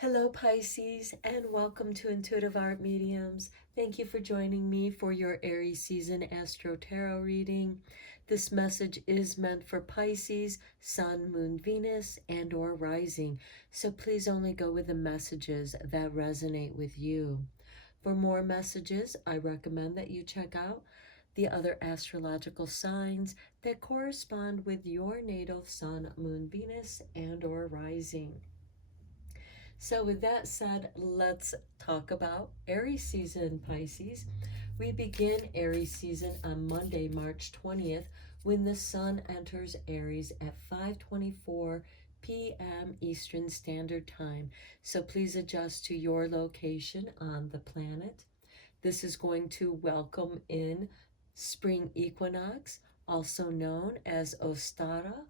Hello, Pisces, and welcome to Intuitive Art Mediums. Thank you for joining me for your Aries season Astro Tarot reading. This message is meant for Pisces, Sun, Moon, Venus, and or Rising, so please only go with the messages that resonate with you. For more messages, I recommend that you check out the other astrological signs that correspond with your natal Sun, Moon, Venus, and or Rising. So with that said, let's talk about Aries season, Pisces. We begin Aries season on Monday, March 20th, when the sun enters Aries at 5:24 p.m. Eastern Standard Time. So please adjust to your location on the planet. This is going to welcome in spring equinox, also known as Ostara.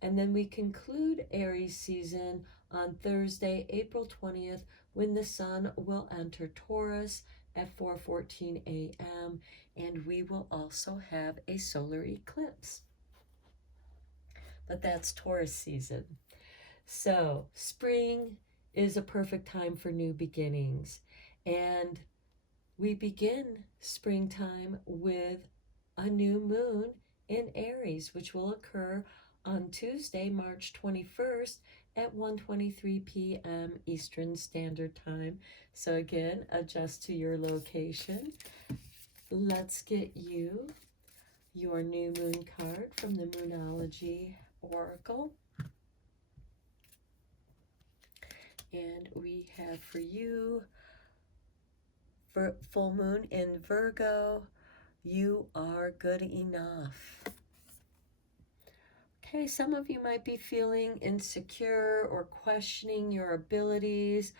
And then we conclude Aries season on Thursday, April 20th, when the sun will enter Taurus at 4:14 a.m. and we will also have a solar eclipse. But that's Taurus season. So spring is a perfect time for new beginnings. And we begin springtime with a new moon in Aries, which will occur on Tuesday, March 21st at 1:23 p.m. Eastern Standard Time. So again, adjust to your location. Let's get you your new moon card from the Moonology Oracle. And we have for you full moon in Virgo. You are good enough. Okay, some of you might be feeling insecure or questioning your abilities.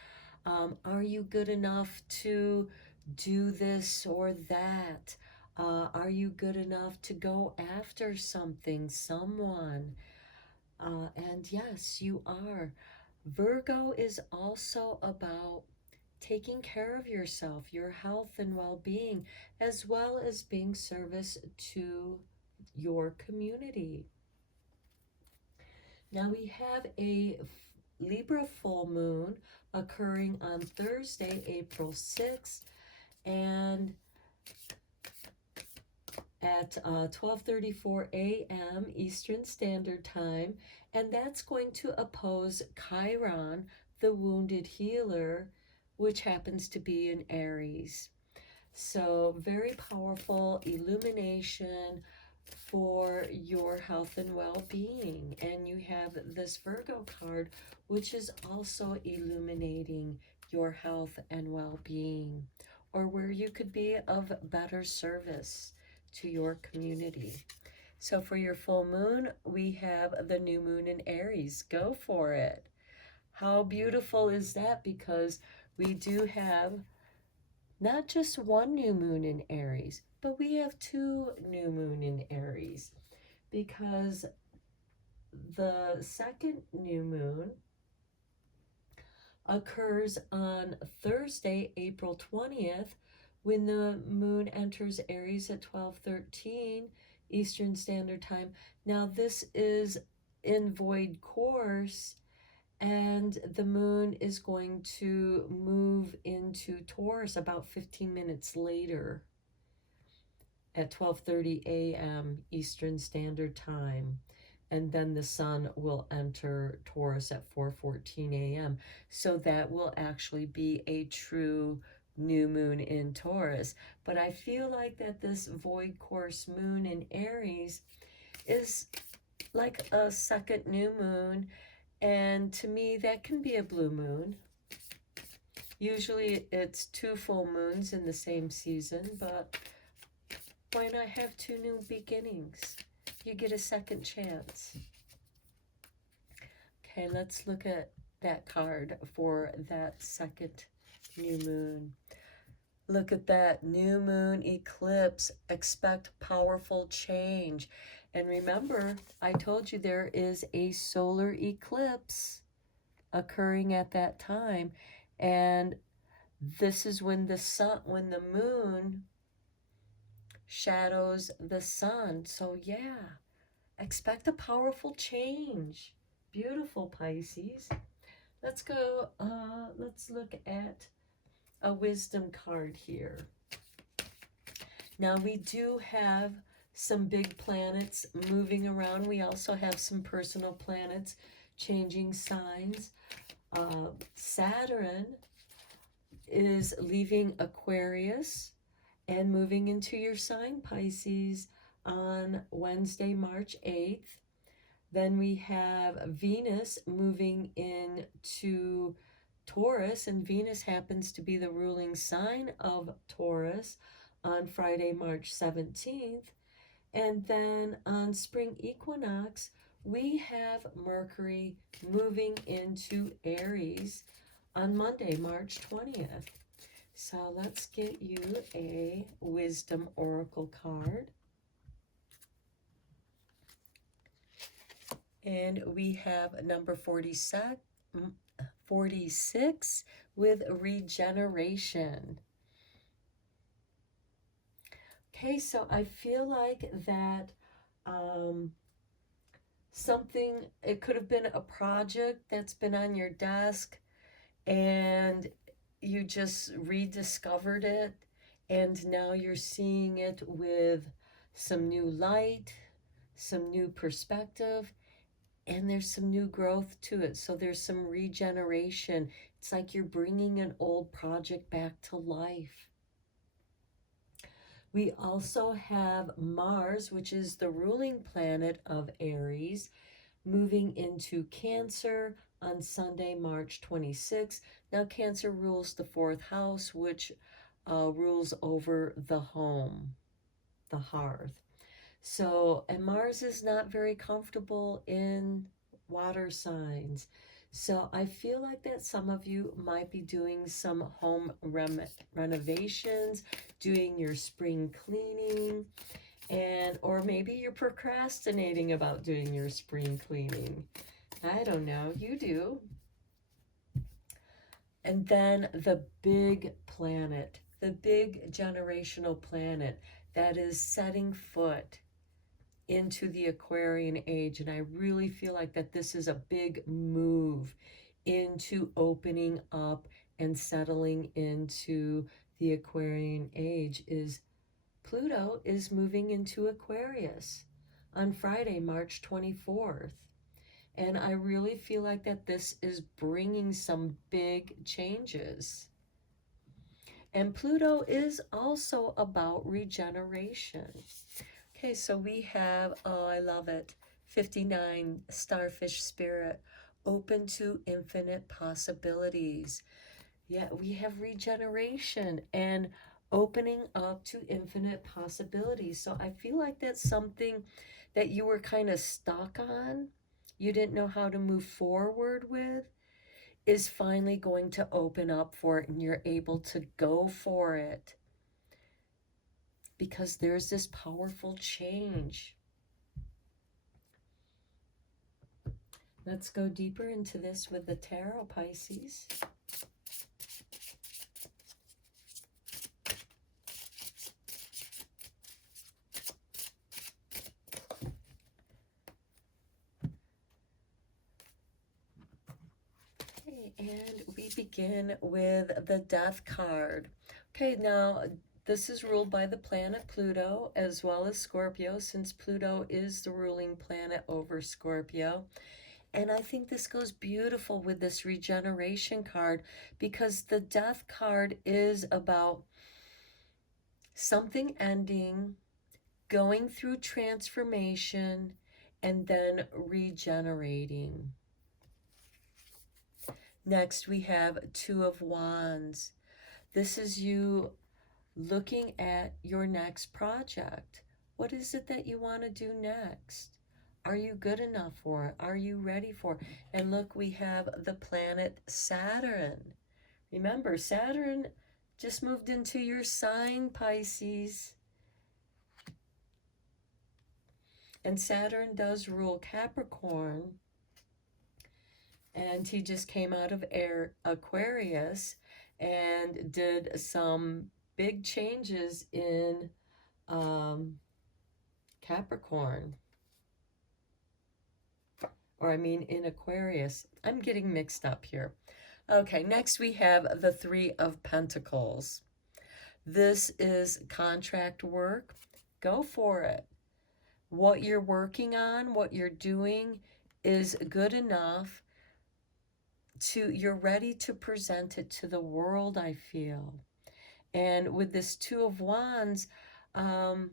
Are you good enough to do this or that? Are you good enough to go after something, someone? And yes, you are. Virgo is also about taking care of yourself, your health and well-being, as well as being service to your community. Now we have a Libra full moon occurring on Thursday, April 6th, and at 12:34 a.m. Eastern Standard Time, and that's going to oppose Chiron, the wounded healer, which happens to be in Aries. So very powerful illumination for your health and well-being. And you have this Virgo card, which is also illuminating your health and well-being, or where you could be of better service to your community. So for your full moon, we have the new moon in Aries. Go for it. How beautiful is that? Because we do have not just one new moon in Aries, but we have two new moon in Aries, because the second new moon occurs on Thursday, April 20th, when the moon enters Aries at 12:13 Eastern Standard Time. Now this is in void course, and the moon is going to move into Taurus about 15 minutes later at 12:30 a.m. Eastern Standard Time. And then the sun will enter Taurus at 4:14 a.m. So that will actually be a true new moon in Taurus. But I feel like that this void course moon in Aries is like a second new moon. And to me, that can be a blue moon. Usually it's two full moons in the same season, but why not have two new beginnings? You get a second chance. Okay, let's look at that card for that second new moon. Look at that new moon eclipse. Expect powerful change. And remember, I told you there is a solar eclipse occurring at that time. And this is when the moon shadows the sun. So yeah, expect a powerful change. Beautiful, Pisces. let's look at a wisdom card here. Now we do have some big planets moving around. We also have some personal planets changing signs. Saturn is leaving Aquarius and moving into your sign, Pisces, on Wednesday, March 8th. Then we have Venus moving into Taurus, and Venus happens to be the ruling sign of Taurus on Friday, March 17th. And then on spring equinox, we have Mercury moving into Aries on Monday, March 20th. So let's get you a wisdom oracle card. And we have number 46 with regeneration. Okay, so I feel like that something, it could have been a project that's been on your desk and you just rediscovered it, and now you're seeing it with some new light, some new perspective, and there's some new growth to it. So there's some regeneration. It's like you're bringing an old project back to life. We also have Mars, which is the ruling planet of Aries, moving into Cancer on Sunday, March 26th. Now, Cancer rules the fourth house, which rules over the home, the hearth. So, and Mars is not very comfortable in water signs. So I feel like that some of you might be doing some home renovations, doing your spring cleaning, and or maybe you're procrastinating about doing your spring cleaning. I don't know, you do. And then the big planet, the big generational planet that is setting foot into the Aquarian age. And I really feel like that this is a big move into opening up and settling into the Aquarian age. Is Pluto is moving into Aquarius on Friday, March 24th. And I really feel like that this is bringing some big changes. And Pluto is also about regeneration. Okay, so we have, oh, I love it, 59, starfish spirit, open to infinite possibilities. Yeah, we have regeneration and opening up to infinite possibilities. So I feel like that's something that you were kind of stuck on, you didn't know how to move forward with, is finally going to open up for it, and you're able to go for it because there's this powerful change. Let's go deeper into this with the tarot, Pisces. Okay, and we begin with the Death card. Okay, now this is ruled by the planet Pluto as well as Scorpio, since Pluto is the ruling planet over Scorpio. And I think this goes beautiful with this regeneration card, because the Death card is about something ending, going through transformation, and then regenerating. Next, we have Two of Wands. This is you looking at your next project. What is it that you want to do next? Are you good enough for it? Are you ready for it? And look, we have the planet Saturn. Remember, Saturn just moved into your sign, Pisces. And Saturn does rule Capricorn. And he just came out of Aquarius and did some big changes in Capricorn. or I mean in Aquarius. I'm getting mixed up here. Okay, next we have the Three of Pentacles. This is contract work. Go for it. What you're working on, what you're doing is good enough you're ready to present it to the world, I feel. And with this Two of Wands, um,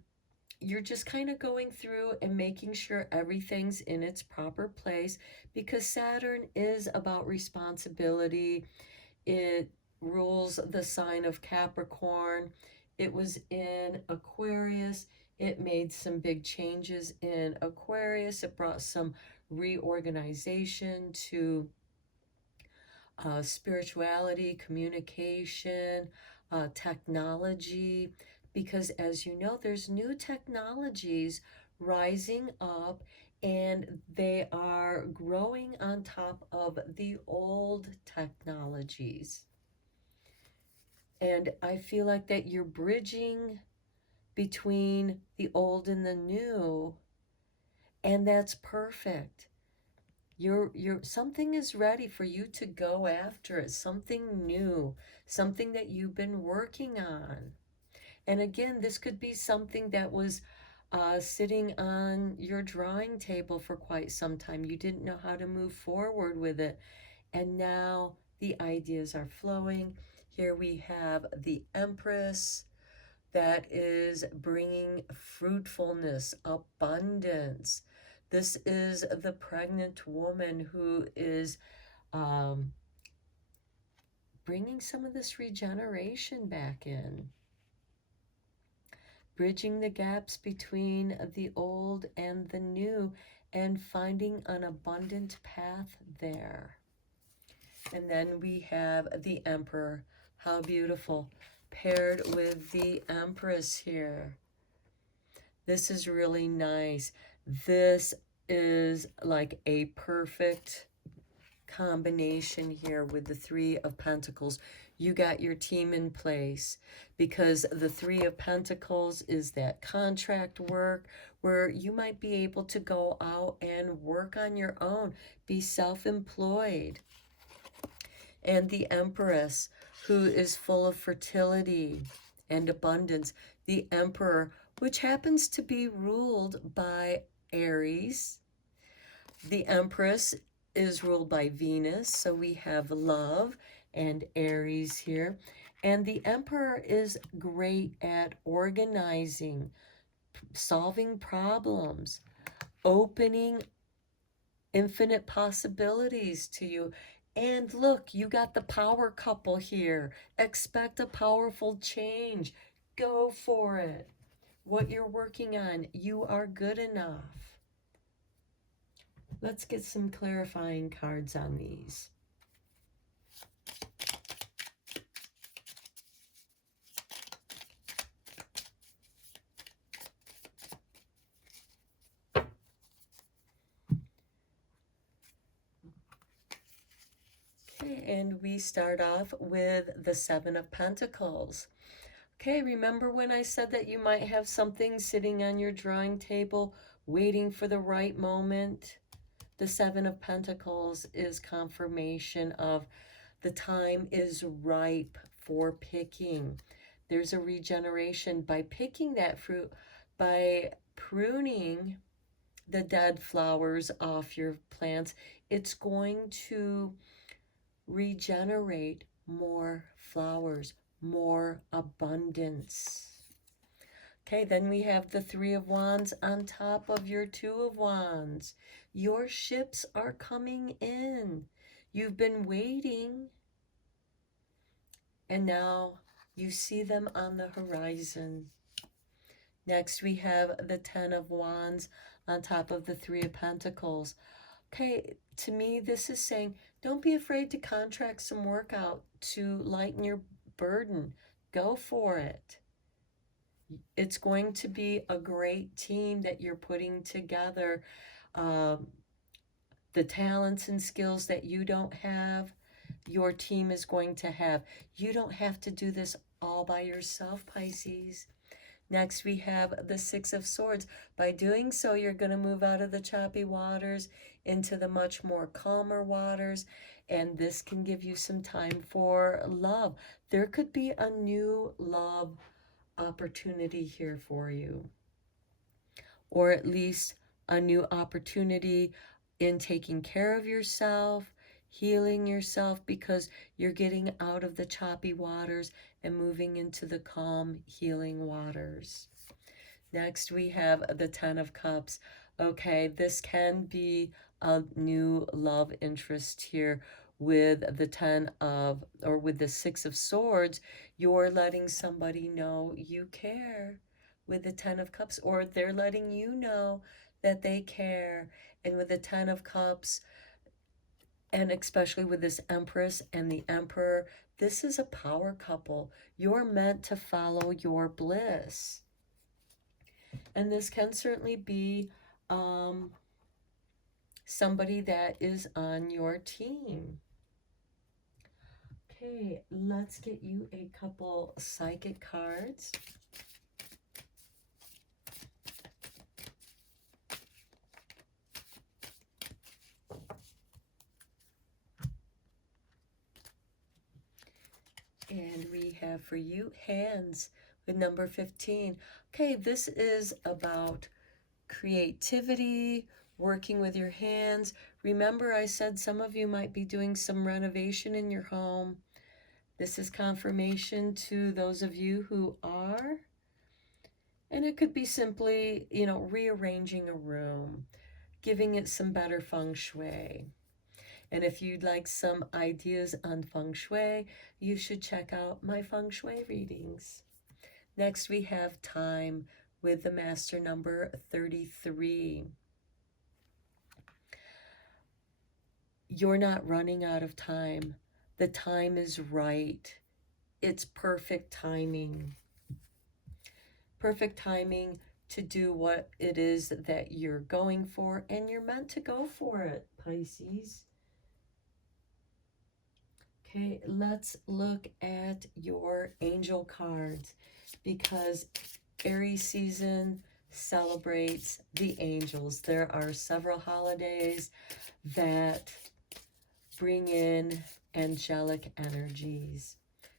you're just kind of going through and making sure everything's in its proper place, because Saturn is about responsibility. It rules the sign of Capricorn. It was in Aquarius. It made some big changes in Aquarius. It brought some reorganization to spirituality, communication, technology, because as you know, there's new technologies rising up and they are growing on top of the old technologies. And I feel like that you're bridging between the old and the new, and that's perfect. You're something is ready for you to go after it, something new, something that you've been working on. And again, this could be something that was sitting on your drawing table for quite some time. You didn't know how to move forward with it, and now the ideas are flowing. Here we have the Empress that is bringing fruitfulness, abundance. This is the pregnant woman who is um, bringing some of this regeneration back in, bridging the gaps between the old and the new, and finding an abundant path there. And then we have the Emperor. How beautiful. Paired with the Empress here. This is really nice. This is like a perfect combination here with the Three of Pentacles. You got your team in place, because the Three of Pentacles is that contract work where you might be able to go out and work on your own, be self-employed. And the Empress, who is full of fertility and abundance. The Emperor, which happens to be ruled by Aries. The Empress is ruled by Venus, so we have love and Aries here. And the Emperor is great at organizing, solving problems, opening infinite possibilities to you. And look, you got the power couple here. Expect a powerful change. Go for it. What you're working on, you are good enough. Let's get some clarifying cards on these. Okay, and we start off with the Seven of Pentacles. Okay, remember when I said that you might have something sitting on your drawing table waiting for the right moment? The Seven of Pentacles is confirmation of the time is ripe for picking. There's a regeneration by picking that fruit, by pruning the dead flowers off your plants. It's going to regenerate more flowers, more abundance. Okay, then we have the Three of Wands on top of your Two of Wands. Your ships are coming in. You've been waiting, and now you see them on the horizon. Next, we have the Ten of Wands on top of the Three of Pentacles. Okay, to me, this is saying, don't be afraid to contract some work out to lighten your burden. Go for it. It's going to be a great team that you're putting together. The talents and skills that you don't have, your team is going to have. You don't have to do this all by yourself, Pisces. Next, we have the Six of Swords. By doing so, you're going to move out of the choppy waters into the much more calmer waters. And this can give you some time for love. There could be a new love opportunity here for you, or at least a new opportunity in taking care of yourself, healing yourself, because you're getting out of the choppy waters and moving into the calm, healing waters. Next, we have the Ten of Cups. Okay, this can be a new love interest here with the with the Six of Swords. You're letting somebody know you care with the Ten of Cups, or they're letting you know that they care. And with the Ten of Cups, and especially with this Empress and the Emperor, this is a power couple. You're meant to follow your bliss. And this can certainly be somebody that is on your team. Okay, let's get you a couple psychic cards. And we have for you Hands with number 15. Okay, this is about creativity, working with your hands. Remember, I said some of you might be doing some renovation in your home. This is confirmation to those of you who are. And it could be simply, rearranging a room, giving it some better feng shui. And if you'd like some ideas on feng shui, you should check out my feng shui readings. Next, we have Time with the master number 33. You're not running out of time. The time is right. It's perfect timing. Perfect timing to do what it is that you're going for, and you're meant to go for it, Pisces. Okay, let's look at your angel cards, because Aries season celebrates the angels. There are several holidays that bring in angelic energies.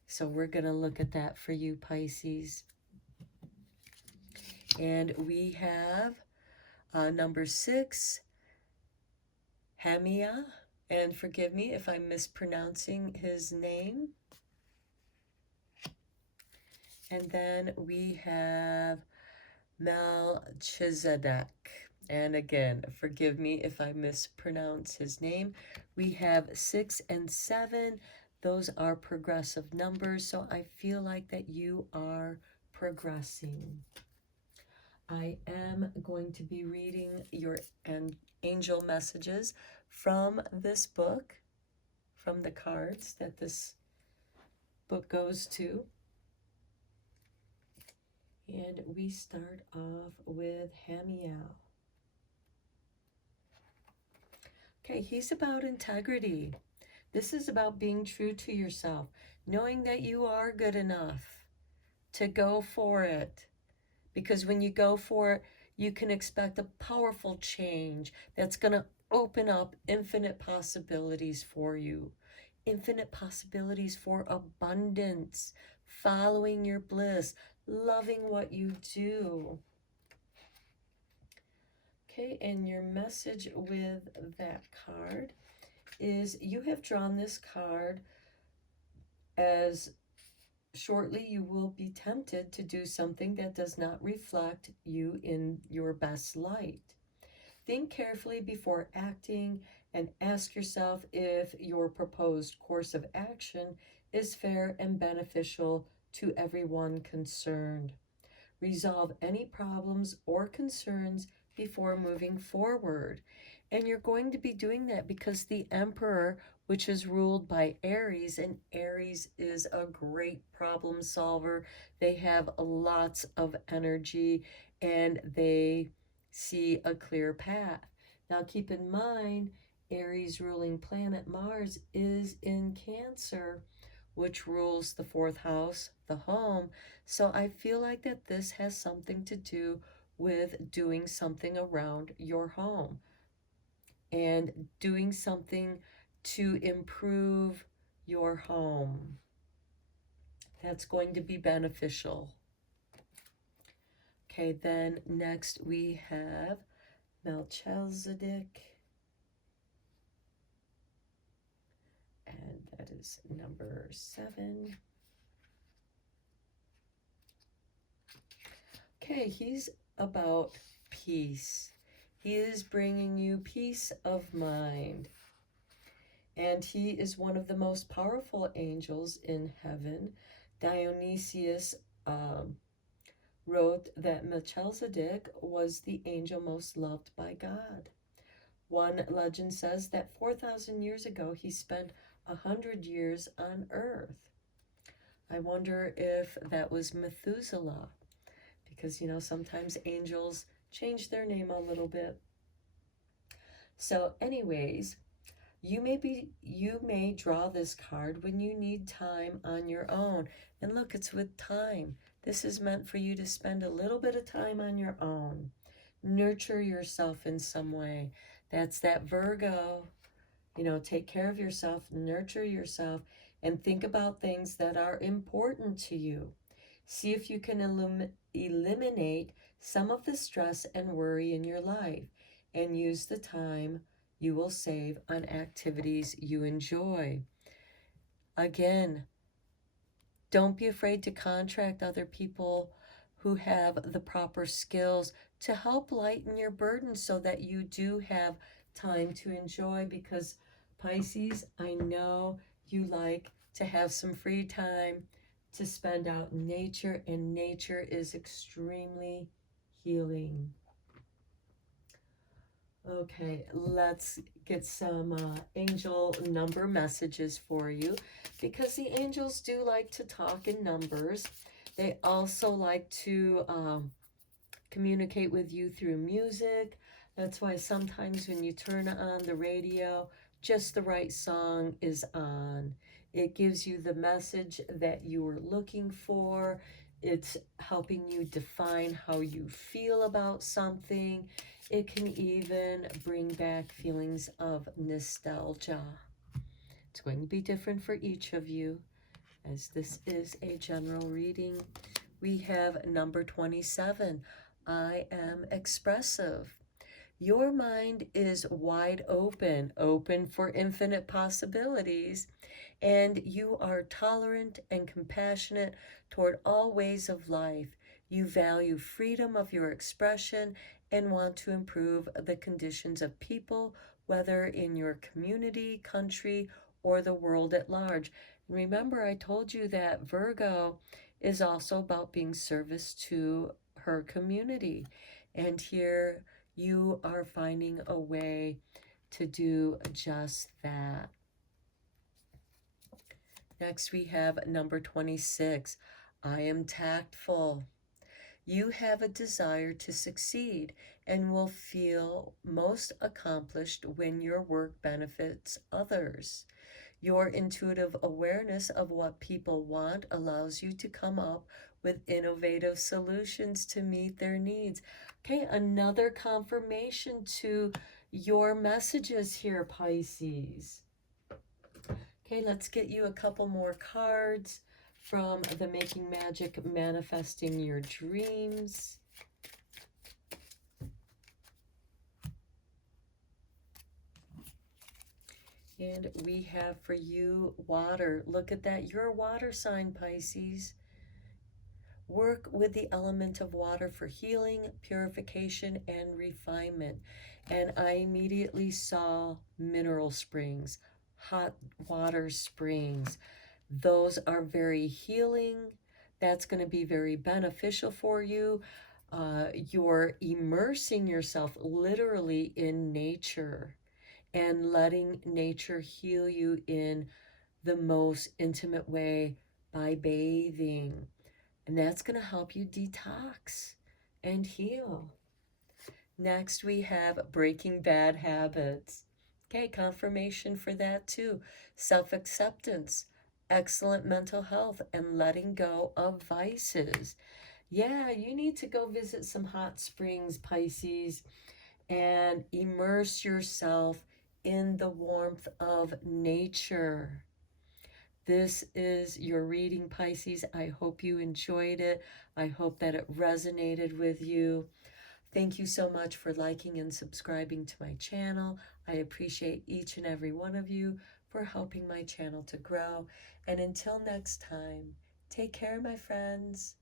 So we're going to look at that for you, Pisces. And we have number 6, Hamia. And forgive me if I'm mispronouncing his name. And then we have Melchizedek. And again, forgive me if I mispronounce his name. We have 6 and 7. Those are progressive numbers, so I feel like that you are progressing. I am going to be reading your angel messages from this book, from the cards that this book goes to. And we start off with Hamiel. Okay, he's about integrity. This is about being true to yourself, knowing that you are good enough to go for it. Because when you go for it, you can expect a powerful change that's going to open up infinite possibilities for you. Infinite possibilities for abundance, following your bliss, loving what you do. Okay, and your message with that card is you have drawn this card as shortly you will be tempted to do something that does not reflect you in your best light. Think carefully before acting and ask yourself if your proposed course of action is fair and beneficial to everyone concerned. Resolve any problems or concerns before moving forward. And you're going to be doing that because the Emperor, which is ruled by Aries, and Aries is a great problem solver. They have lots of energy and they see a clear path. Now keep in mind, Aries ruling planet Mars is in Cancer, which rules the fourth house, the home. So I feel like that this has something to do with doing something around your home and doing something to improve your home. That's going to be beneficial. Okay, then next we have Melchizedek, and that is number 7. Okay, he's about peace. He is bringing you peace of mind. And he is one of the most powerful angels in heaven. Dionysius wrote that Melchizedek was the angel most loved by God. One legend says that 4,000 years ago he spent 100 years on earth. I wonder if that was Methuselah, because sometimes angels change their name a little bit. So anyways, you may draw this card when you need time on your own. And look, it's with time. This is meant for you to spend a little bit of time on your own. Nurture yourself in some way. That's that Virgo. Take care of yourself, nurture yourself, and think about things that are important to you. See if you can eliminate some of the stress and worry in your life, and use the time you will save on activities you enjoy. Again, don't be afraid to contract other people who have the proper skills to help lighten your burden so that you do have time to enjoy, because Pisces, I know you like to have some free time to spend out in nature, and nature is extremely healing. Okay, let's get some angel number messages for you, because the angels do like to talk in numbers. They also like to communicate with you through music. That's why sometimes when you turn on the radio, just the right song is on. It gives you the message that you were looking for. It's helping you define how you feel about something. It can even bring back feelings of nostalgia. It's going to be different for each of you, as this is a general reading. We have number 27. I am expressive. Your mind is wide open, open for infinite possibilities, and you are tolerant and compassionate toward all ways of life. You value freedom of your expression and want to improve the conditions of people, whether in your community, country, or the world at large. And remember, I told you that Virgo is also about being service to her community. And here you are finding a way to do just that. Next, we have number 26. I am tactful. You have a desire to succeed and will feel most accomplished when your work benefits others. Your intuitive awareness of what people want allows you to come up with innovative solutions to meet their needs. Okay, another confirmation to your messages here, Pisces. Okay, let's get you a couple more cards from the Making Magic Manifesting Your Dreams. And we have for you water. Look at that. You're a water sign, Pisces. Work with the element of water for healing, purification, and refinement. And I immediately saw mineral springs, hot water springs. Those are very healing. That's going to be very beneficial for you. You're immersing yourself literally in nature and letting nature heal you in the most intimate way by bathing. And that's going to help you detox and heal. Next, we have breaking bad habits. Okay, confirmation for that too. Self-acceptance, excellent mental health, and letting go of vices. Yeah, you need to go visit some hot springs, Pisces, and immerse yourself in the warmth of nature. This is your reading, Pisces. I hope you enjoyed it. I hope that it resonated with you. Thank you so much for liking and subscribing to my channel. I appreciate each and every one of you for helping my channel to grow. And until next time, take care, my friends.